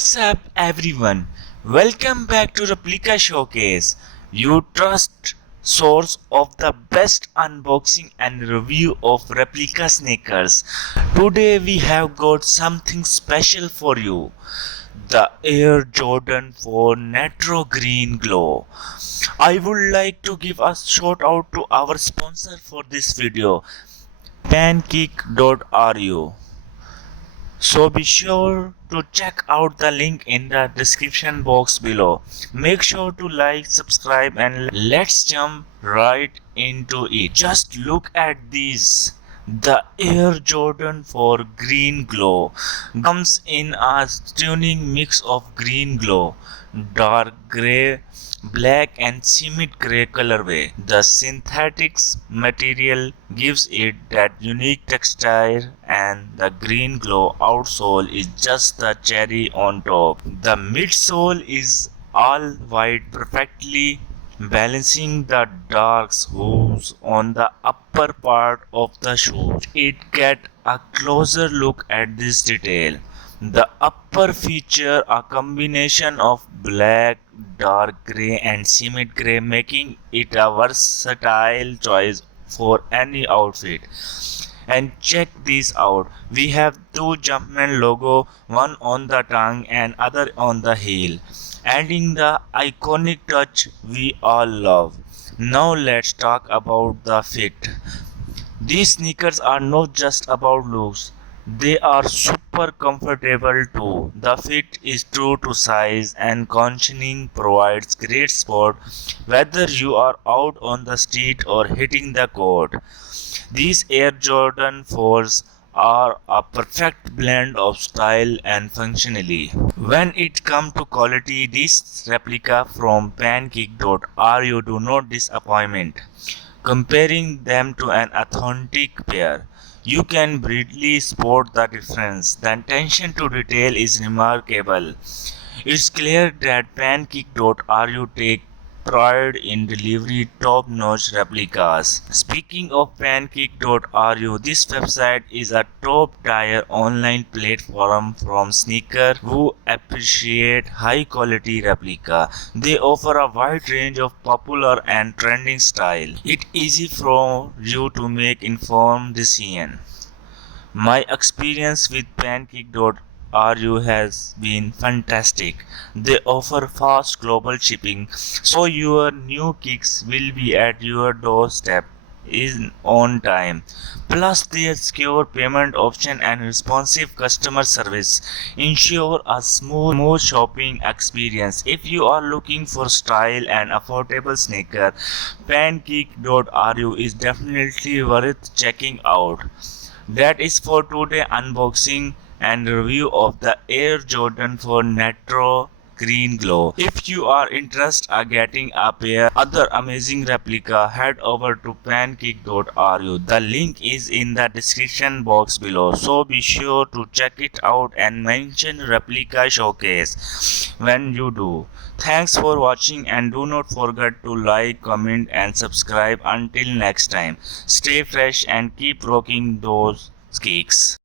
What's up, everyone? Welcome back to Replica Showcase, your trust source of the best unboxing and review of replica sneakers. Today we have got something special for you. The Air Jordan 4 Nitro Green Glow. I would like to give a shout out to our sponsor for this video, pancake.ru. So be sure to check out the link in the description box below. Make sure to like, subscribe, and let's jump right into it. Just look at these. The Air Jordan 4 Green Glow comes in a stunning mix of green glow, dark grey, black and cement grey colorway. The synthetics material gives it that unique texture, and the green glow outsole is just the cherry on top. The midsole is all white, perfectly balancing the dark hues on the upper part of the shoe. Get a closer look at this detail. The upper feature a combination of black, dark grey and cement grey, making it a versatile choice for any outfit. And check this out, we have two Jumpman logo, one on the tongue and other on the heel, adding the iconic touch we all love. Now let's talk about the fit. These sneakers are not just about looks, they are super comfortable too. The fit is true to size and cushioning provides great support whether you are out on the street or hitting the court. These Air Jordan 4s are a perfect blend of style and functionality. When it comes to quality, this replica from pancake.ru do not disappoint. Comparing them to an authentic pair, you can readily spot the difference. The attention to detail is remarkable. It's clear that pancake.ru take pride in delivering top-notch replicas. Speaking of pancake.ru, this website is a top-tier online platform from sneakers who appreciate high-quality replica. They offer a wide range of popular and trending style. It's easy for you to make informed decisions. My experience with pancake.ru has been fantastic. They offer fast global shipping, so your new kicks will be at your doorstep in on time. Plus, their secure payment option and responsive customer service ensure a smooth shopping experience. If you are looking for style and affordable sneaker, pancake.ru is definitely worth checking out. That is for today unboxing and review of the Air Jordan 4 Nitro Green Glow. If you are interested in getting a pair other amazing replica, head over to pancake.ru. The link is in the description box below, so be sure to check it out and mention Replica Showcase when you do. Thanks for watching and do not forget to like, comment and subscribe. Until next time, stay fresh and keep rocking those kicks.